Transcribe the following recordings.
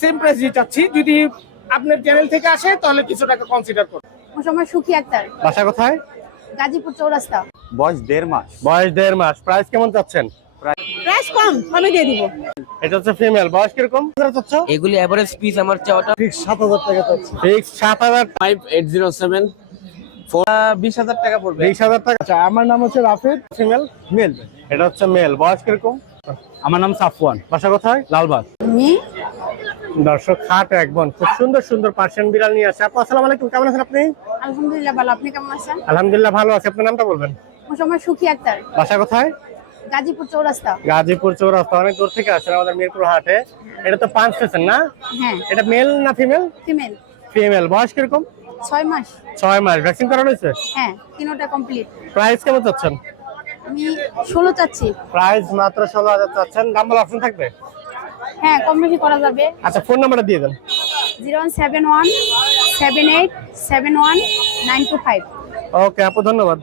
Same price চাচ্ছি। যদি আপনার চ্যানেল থেকে আসে তাহলে কিছু টাকা কনসিডার করুন। আমার সুখী আক্তার, বাসা কোথায়? গাজীপুর চৌরাস্তা। বয়স 1.5 মাস। বয়স 1.5 মাস। প্রাইস কেমন চাচ্ছেন? প্রাইস কম, কমে দিয়ে দিব। এটা হচ্ছে ফিমেল। বয়স কিরকম চাচ্ছ? এগুলি এভারেজ পিস আমার চাওয়াটা ফিক্স 7000 টাকা চাচ্ছি। ফিক্স 7000। 5807 20,000 টাকা পড়বে। 20000 টাকা। আচ্ছা, আমার নাম হচ্ছে রাফিদ। ফিমেল? মেল। এটা হচ্ছে মেল। বয়স কিরকম? আমার নাম সাফওয়ান। বাসা কোথায়? লালবাগ। আমি দর্শক হাট একবন খুব সুন্দর সুন্দর পার্সিয়ান বিড়াল নিয়ে আসে। আপু আসসালামু আলাইকুম, কেমন আছেন আপনি? আলহামদুলিল্লাহ ভালো, আপনি কেমন আছেন? আলহামদুলিল্লাহ ভালো আছি। আপনার নামটা বলবেন? আমার সুখী আক্তার, বাসা কোথায়? গাজীপুর চৌরাস্তা। গাজীপুর চৌরাস্তা। অনেক দূর থেকে আসেন আমাদের মিরপুর হাটে। এটা তো পাঁচ পেছেন না? হ্যাঁ, এটা মেল না ফিমেল? ফিমেল। ফিমেল। বয়স কিরকম? 6 মাস। 6 মাস। ভ্যাকসিন করানো হয়েছে? হ্যাঁ, তিনটা কমপ্লিট। প্রাইস কেমন চাচ্ছেন? আমি 16 চাচ্ছি। প্রাইস মাত্র 16000 চাচ্ছেন। দাম বলা অপশন থাকবে? হ্যাঁ, কম বেশি করা যাবে। আচ্ছা, ফোন নাম্বারটা দিয়ে দেন। 0171 78 71 925। ওকে আপু, ধন্যবাদ।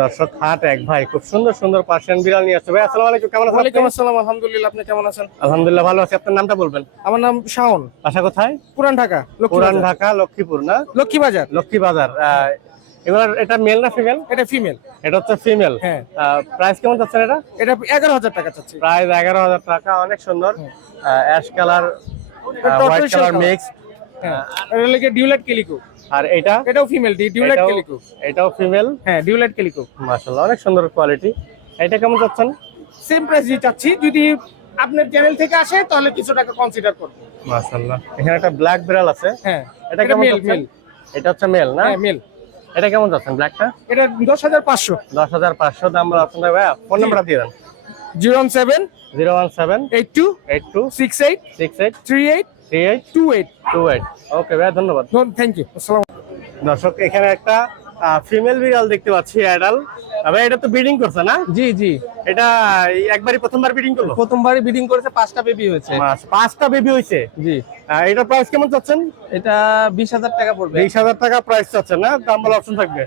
দর্শক হাট এক ভাই খুব সুন্দর সুন্দর পার্সিয়ান বিড়াল নিয়ে আসছে। ভাই আসসালামু আলাইকুম, কেমন আছেন? ওয়ালাইকুম আসসালাম, আলহামদুলিল্লাহ, আপনি কেমন আছেন? আলহামদুলিল্লাহ ভালো আছি। আপনার নামটা বলবেন? আমার নাম শাওন, বাসা কোথায়? পুরান ঢাকা, পুরান ঢাকা, লক্ষ্মীপুর না? লক্ষ্মী বাজার। লক্ষ্মী বাজার। এবার এটা মেল না ফিমেল? এটা ফিমেল। এটা হচ্ছে ফিমেল। হ্যাঁ। প্রাইস কেমন যাচ্ছে এটা? এটা 11000 টাকা চাচ্ছি। প্রাইস 11000 টাকা। অনেক সুন্দর। Ash colour white colour mix. হ্যাঁ, এটা লাগে ডিউলেট কেলিকো। আর এটা? এটাও ফিমেল, ডিউলেট কেলিকো। এটাও ফিমেল। হ্যাঁ, ডিউলেট কেলিকো। মাশাআল্লাহ, অনেক সুন্দর কোয়ালিটি। এটা কেমন যাচ্ছেন? সেম প্রাইস চাচ্ছি। যদি আপনার চ্যানেল থেকে আসে তাহলে কিছু টাকা কনসিডার করুন। মাশাআল্লাহ। এখানে একটা ব্ল্যাক বিড়াল আছে। হ্যাঁ, এটা কেমন মেল, যাচ্ছেন? মেল। এটা হচ্ছে মেল না? হ্যাঁ, মেল। এটা কেমন যাচ্ছেন ব্ল্যাকটা? এটা 10500। 10500 দাম বলা অপশন থাকবে। ফোন নাম্বারটা দিয়ে দেন। 017 017 82 82 68 68 38 38 28। 28। ওকে ভাই, ধন্যবাদ। Thank you. আসসালাম। দর্শক এখানে একটা ফিমেল বিড়াল দেখতে পাচ্ছি, অ্যাডাল। ভাই এটা তো ব্রিডিং করছে না? জি জি, এটা একবারই প্রথমবার ব্রিডিং করলো? প্রথমবারই ব্রিডিং করেছে, 5টা বেবি হয়েছে। 5টা বেবি হয়েছে। জি, এটা প্রাইস কেমন চাচ্ছেন? এটা 20,000 টাকা পড়বে। 20000 টাকা প্রাইস চাচ্ছেন না? দাম বলা অপশন থাকবে।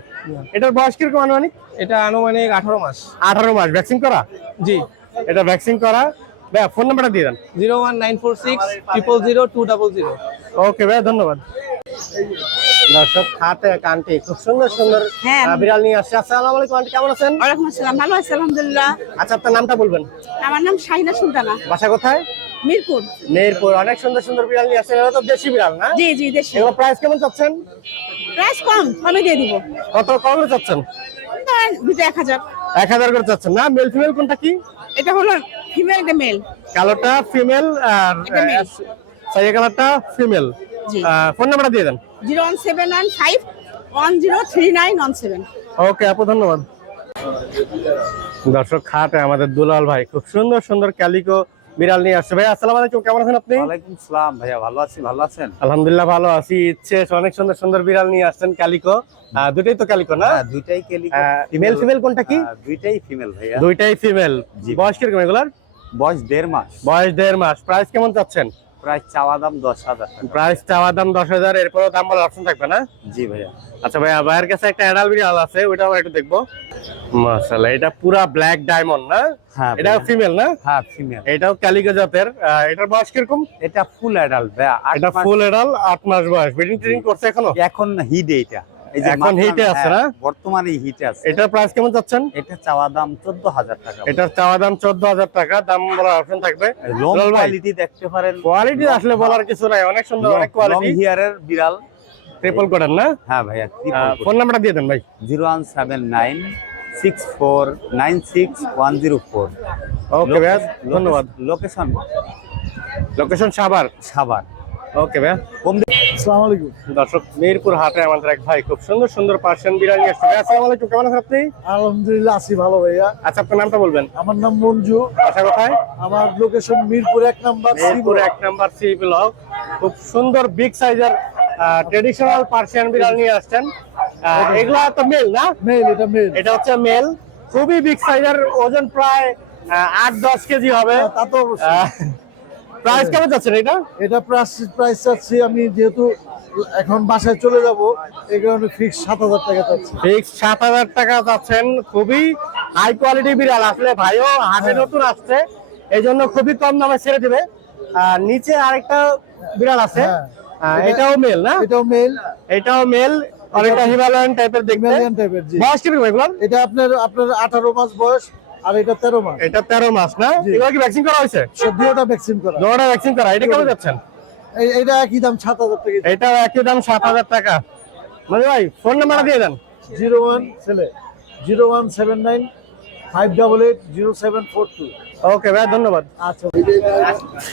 এটার বয়স কিরকম আনুমানিক? এটা আনুমানিক 18 মাস। 18 মাস। ভ্যাকসিন করা? জি। এটা ভ্যাকসিন করা। ভাই ফোন নাম্বারটা দিয়ে দেন। 01946 000 200। ওকে ভাই, ধন্যবাদ। দর্শক হাটে এক আন্টি খুব সুন্দর সুন্দর হ্যাঁ। বিড়াল নিয়ে আসছে। আসসালামু আলাইকুম আন্টি, কেমন আছেন? ওয়ালাইকুম আসসালাম, ভালো আছি আলহামদুলিল্লাহ। আচ্ছা, আপনার নামটা বলবেন? আমার নাম শাহিনা সুলতানা, বাসা কোথায়? মিরপুর। মেহেরপুর। অনেক সুন্দর সুন্দর বিড়াল নিয়ে আসছেন। এগুলো তো দেশি বিড়াল না? জি জি, দেশি। এগুলো প্রাইস কেমন চাচ্ছেন? প্রাইস কম, কমে দিয়ে দিব। কত করে চাচ্ছেন? ধরেন 1000। 1000 করে চাচ্ছেন না? মেল ফিমেল কোনটা কি? এটা হলো ফিমেল, এটা মেল। কালোটা ফিমেল আর এটা male। সাইয়া কালারটা ফিমেল। জি। ফোন নাম্বারটা দিয়ে দেন। 01795 103917। ওকে আপু, ধন্যবাদ। দর্শক হাটে আমাদের দুলাল ভাই খুব সুন্দর সুন্দর ক্যালিকো বিড়াল নিয়ে আসছে। ভাই আসসালামু আলাইকুম, কেমন আছেন আপনি? ওয়ালাইকুম সালাম ভাইয়া, ভালো আছি। ভালো আছেন? আলহামদুলিল্লাহ ভালো আছি। ইচ্ছে অনেক সুন্দর সুন্দর বিড়াল নিয়ে আসছেন ক্যালিকো। দুটোই তো ক্যালিকো না? হ্যাঁ, দুইটাই কেলিকো। মেল ফিমেল কোনটা কি? দুইটাই ফিমেল ভাইয়া। দুইটাই ফিমেল। জি। বয়স কিরকম এগুলার? বয়স 1.5 মাস। বয়স 1.5 মাস। প্রাইস কেমন চাচ্ছেন? প্রায় চাওয়া দাম 10,000 টাকা। প্রাইস চাওয়া দাম 10,000। এরপরও দাম বলার অপশন থাকবে না? জি ভাইয়া। আচ্ছা ভাইয়া, ভাইয়ের কাছে একটা অ্যাডাল বিড়াল আছে, ওইটা আমরা একটু দেখবো। মাশাআল্লাহ, এটা পুরা ব্ল্যাক ডায়মন্ড না? হ্যাঁ এটা ভাইয়া। ফিমেল না? হ্যাঁ, ফিমেল। এটাও ক্যালিকো জাতের। এটার বয়স কিরকম? এটা ফুল অ্যাডাল্ট ভাইয়া। এটা ফুল অ্যাডাল, 8 মাস বয়স। ব্রিডিং ট্রেনিং করছে এখনো? এখন হিটে এটা। এই এখন মাঝখানে- হিটে আছে না? হ্যাঁ, বর্তমানে হিটে আছে। এটার প্রাইস কেমন চাচ্ছেন? এটা চাওয়া দাম 14,000 টাকা। এটার চাওয়া দাম 14,000 টাকা। দাম বলার অপশন থাকবে। লং দুলাল ভাই, কোয়ালিটি দেখতে পারেন। কোয়ালিটি আসলে বলার কিছু নাই, অনেক সুন্দর, অনেক লং কোয়ালিটি। হিয়ারের বিড়াল। ট্রিপল কোডার না? হ্যাঁ ভাইয়া। ফোন নাম্বারটা দিয়ে দেন ভাই। 0179 6496 104। ওকে ভাইয়া, ধন্যবাদ। Location location Savar. Savar. Okay ভাইয়া। আসসালামু আলাইকুম। দর্শক মিরপুর হাটে আমাদের এক ভাই খুব সুন্দর সুন্দর পার্সিয়ান বিড়াল নিয়ে আসছে। ভাইয়া, আসসালামু আলাইকুম, কেমন আছেন আপনি? আলহামদুলিল্লাহ আছি ভালো ভাইয়া। আচ্ছা, আপনার নামটা বলবেন? আমার নাম মঞ্জু। আচ্ছা, কোথায়? আমার location Mirpur 1 number. Mirpur 1 number C block. খুব সুন্দর বিগ সাইজের ট্রেডিশনাল পার্সিয়ান বিড়াল নিয়ে আসছেন। এগুলা তো মেল না? মেল, এটা মেল। এটা হচ্ছে মেল। খুবই বিগ সাইজের, ওজন প্রায় 8-10 কেজি হবে। তা তো অবশ্যই। প্রাইস কেমন যাচ্ছে এটা? এটা প্রাইস চাচ্ছি আমি, যেহেতু এখন বাসায় চলে যাব, এই কারণে ফিক্স 7000 টাকা চাচ্ছি। ফিক্স 7000 টাকা যাচ্ছেন। খুবই হাই কোয়ালিটি বিড়াল। আসলে ভাইও হাটে নতুন আসছে, এই জন্য খুবই কম দামে ছেড়ে দিবে। আর নিচে আরেকটা বিড়াল আছে, হ্যাঁ। এটাও মেল না? এটাও মেল, এটাও মেল, অনেকটা হিমালয়ান টাইপের দেখতে। হিমালয়ান টাইপের। জি, বয়স কিরকম এগুলো? এটা আপনার 18 মাস বয়স, আর এটা 13 মাস। এটা 13 মাস না? জি। এগুলো কি ভ্যাকসিন করা হয়েছে? দুটোটা ভ্যাকসিন করা। দুটোটা ভ্যাকসিন করা। এটা কেমন যাচ্ছেন? এটা একই দাম 7,000 টাকা। এটাও একই দাম 7,000 টাকা। মানে ভাই ফোন নাম্বারটা দিয়ে দেন। 0179 588 0742। ওকে ভাই, ধন্যবাদ। আচ্ছা,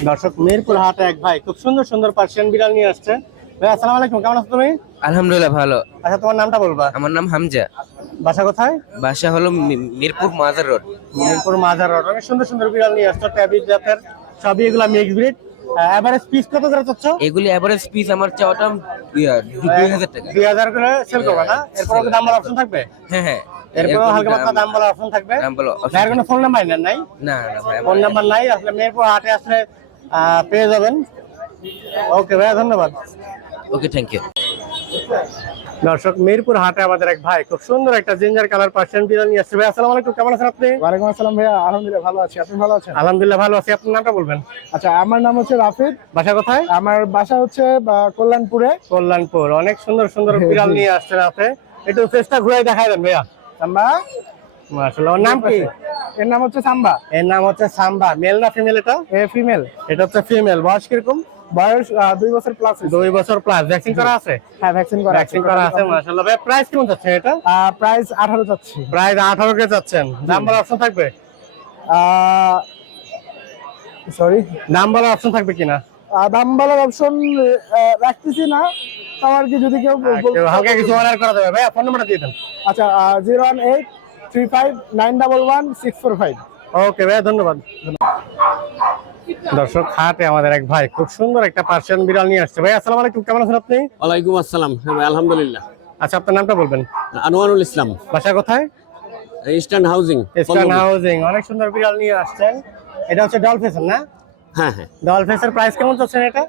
দর্শক, মিরপুর হাটে এক ভাই খুব সুন্দর সুন্দর পার্সিয়ান বিড়াল নিয়ে আসছে। ভাই আসসালামু আলাইকুম, কেমন আছো তুমি? আলহামদুলিল্লাহ ভালো। আচ্ছা, তোমার নামটা বলবা? আমার নাম হামজা। বাসা কোথায়? বাসা হলো মিরপুর মাজার রোড। মিরপুর মাজার রোড। অনেক সুন্দর সুন্দর বিড়াল নিয়ে আসছো, ট্যাবিট জাতের, সবই এগুলা মিক্স ব্রিড। এভারেজ পিস কত করে চাচ্ছ? এগুলি এভারেজ পিস আমার চাওয়াটা 2000 টাকা। 2000 করে সেল করবে না? এরপর দাম বলার অপশন থাকবে? হ্যাঁ হ্যাঁ, এরপর হালকা পাতলা দাম বলার অপশন থাকবে? দাম বলো ভাইয়ের কোনো ফোন নাম্বার নাই? না না ভাই, ফোন নাম্বার নাই, আসলে মিরপুর হাটে আসলে পেয়ে যাবেন। ওকে ভাইয়া, ধন্যবাদ। ওকে, থ্যাংক ইউ। দর্শক, মিরপুর হাটে আমাদের এক ভাই খুব সুন্দর একটা জিঞ্জার কালার পার্সিয়ান বিড়াল নিয়ে আসছে। ভাই আসসালামু আলাইকুম, কেমন আছেন আপনি? ওয়ালাইকুম আসসালাম ভাইয়া, আলহামদুলিল্লাহ ভালো আছি। আপনি ভালো আছেন? আলহামদুলিল্লাহ ভালো আছি। আপনার নামটা বলবেন? আচ্ছা, আমার নাম হচ্ছে রাফিদ। বাসা কোথায়? আমার বাসা হচ্ছে কল্যাণপুরে। কল্যাণপুর। অনেক সুন্দর সুন্দর বিড়াল নিয়ে আসছেন আপনি, একটু ফেসটা ঘুরাই দেখাই দেন ভাইয়া। সাম্বা, মাশাআল্লাহ। ওর নাম কি? এর নাম হচ্ছে সাম্বা। এর নাম হচ্ছে সাম্বা। মেল না ফিমেল এটা? ফিমেল। এটা হচ্ছে ফিমেল। বয়স কিরকম? বয়স 2 বছর প্লাস। 2 বছর প্লাস। ভ্যাকসিন করা আছে? হ্যাঁ, ভ্যাকসিন করা ভ্যাকসিন করা আছে। মাশাআল্লাহ। ভাই প্রাইস কেমন যাচ্ছে এটা? প্রাইস 18 যাচ্ছে। প্রাইস 18 কে যাচ্ছেন। দাম বলার অপশন থাকবে? সরি, দাম বলার অপশন থাকবে কিনা? দাম বলার অপশন রাখতেছি না, তাও আর কি যদি কেউ হালকা কিছু অর্ডার করা যাবে। ভাই ফোন নাম্বারটা দিয়ে দেন। আচ্ছা, 018359111 645। ওকে ভাই, ধন্যবাদ। দর্শক, হাটে আমাদের এক ভাই খুব সুন্দর একটা পার্সিয়ান বিড়াল নিয়ে আসছে। ভাই আসসালামু আলাইকুম, কেমন আছেন আপনি? ওয়ালাইকুম আসসালাম। হ্যাঁ, আলহামদুলিল্লাহ। আচ্ছা, আপনার নামটা বলবেন? আনোয়ারুল ইসলাম, বাসা কোথায়? Eastern housing. Eastern housing. অনেক সুন্দর বিড়াল নিয়ে আসছেন। এটা হচ্ছে ডলফেসের না? হ্যাঁ হ্যাঁ, ডলফেসের প্রাইস কেমন চাচ্ছেন এটা?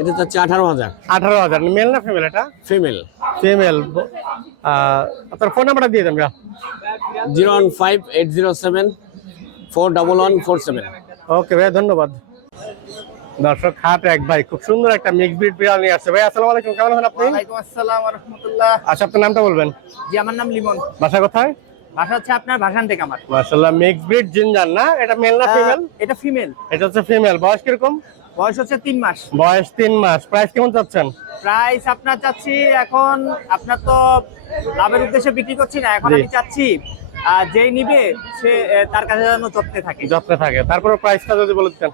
এটা চাচ্ছে 18,000। 18,000। মেল না ফিমেল এটা? ফিমেল। ফিমেল। আপনার ফোন নাম্বারটা দিয়ে দেন ভাই। 01580741147। ওকে ভাই, ধন্যবাদ। দর্শক, হাটে এক ভাই খুব সুন্দর একটা মিক্স ব্রিড বিড়াল নিয়ে আসছে। ভাই আসসালামু আলাইকুম, কেমন আছেন আপনি? ওয়ালাইকুম আসসালাম ওয়া রাহমাতুল্লাহ। আচ্ছা, আপনার নামটা বলবেন? জি, আমার নাম লিমন। বাসা কোথায়? বাসা হচ্ছে আপনার ভাসান থেকে আমার। মাশাআল্লাহ, মিক্স ব্রিড জিঞ্জার না? এটা মেল না ফিমেল? এটা ফিমেল। এটা হচ্ছে ফিমেল। বয়স কিরকম? বয়স হচ্ছে 3 মাস। বয়স 3 মাস। প্রাইস কেমন চাচ্ছেন? প্রাইস আপনার চাচ্ছি, এখন আপনার তো লাভের উদ্দেশ্যে বিক্রি করছি না, এখন জি। আমি চাচ্ছি যেই নিবে সে তার কাছে যেন যত্নে থাকে। যত্নে থাকে। তারপরে প্রাইসটা যদি বলে দিতেন।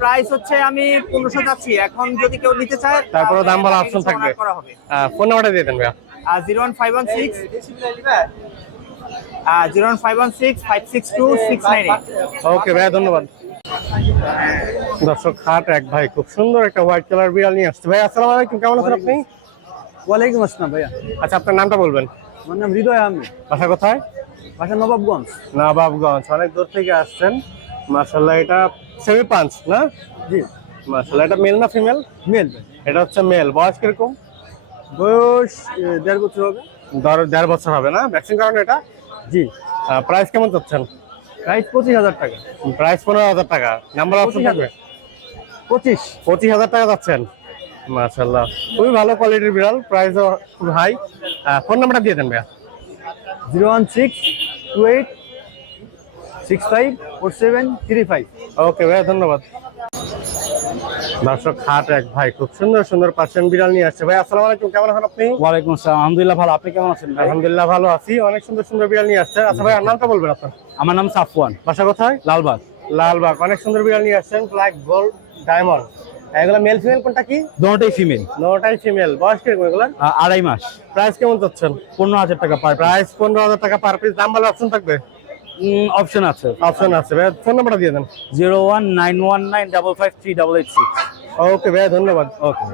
প্রাইস হচ্ছে আমি 1500 চাচ্ছি, এখন যদি কেউ নিতে চায় তারপরে দাম বলার তাহলে অপশন কিছু থাকবে। অনার করা হবে। ফোন নাম্বারটা দিয়ে দেন ভাই। 01516562698। ওকে ভাই, ধন্যবাদ। দর্শক, হাট এক ভাই খুব সুন্দর একটা হোয়াইট কালার বিড়াল নিয়ে আসছে। ভাই আসসালামু আলাইকুম, কেমন আছেন আপনি? ওয়ালাইকুম আসসালাম ভাইয়া, আচ্ছা, আপনার নামটা বলবেন? আমার নাম হৃদয় আহমেদ। বাসা কোথায়? বাসা নবাবগঞ্জ। নবাবগঞ্জ। অনেক দূর থেকে আসছেন। মাশাআল্লাহ, এটা সেমি পাঁচ না? জি, মাশাআল্লাহ। এটা মেল না ফিমেল? মেল। এটা হচ্ছে মেল। বয়স কিরকম? বয়স 1.5 বছর হবে। 1.5 বছর হবে না? ভ্যাকসিন করানো এটা? জি। প্রাইস কেমন চাচ্ছেন? প্রাইস 25,000 টাকা। প্রাইস 15,000 টাকা। নাম্বার অপশন থাকবে? 25,000 টাকা যাচ্ছেন। মাশাআল্লাহ, খুবই ভালো কোয়ালিটির বিড়াল, প্রাইসও খুব হাই। ফোন নাম্বারটা দিয়ে দেন ভাইয়া। 01628654735। ওকে ভাইয়া, ধন্যবাদ। দর্শক, হাট এক ভাই খুব সুন্দর সুন্দর পার্সিয়ান বিড়াল নিয়ে আসছে। ভাই আসসালামু আলাইকুম, কেমন আছেন আপনি? ওয়ালাইকুম আসসালাম, আলহামদুলিল্লাহ ভালো। আপনি কেমন আছেন? আলহামদুলিল্লাহ ভালো আছি। অনেক সুন্দর সুন্দর বিড়াল নিয়ে আসছেন। আচ্ছা ভাই, নামটা বলবেন আপনার? আমার নাম সাফওয়ান। বাসা কোথায়? লালবাগ। লালবাগ। অনেক সুন্দর বিড়াল নিয়ে আসছেন, ব্ল্যাক, গোল্ড, ডায়মন্ড। এগুলো মেল ফিমেল কোনটা কি? দুটোই ফিমেল। নটাই ফিমেল। বয়স কিরকম এগুলো? 2.5 মাস। প্রাইস কেমন চাচ্ছেন? 15,000 টাকা পার। প্রাইস 15,000 টাকা পার পিস। দাম বলার অপশন থাকবে? অপশন আছে। অপশন আছে ভাই। ফোন নাম্বারটা দিয়ে দেন। 01919553886। ওকে ভাই, ধন্যবাদ। ওকে।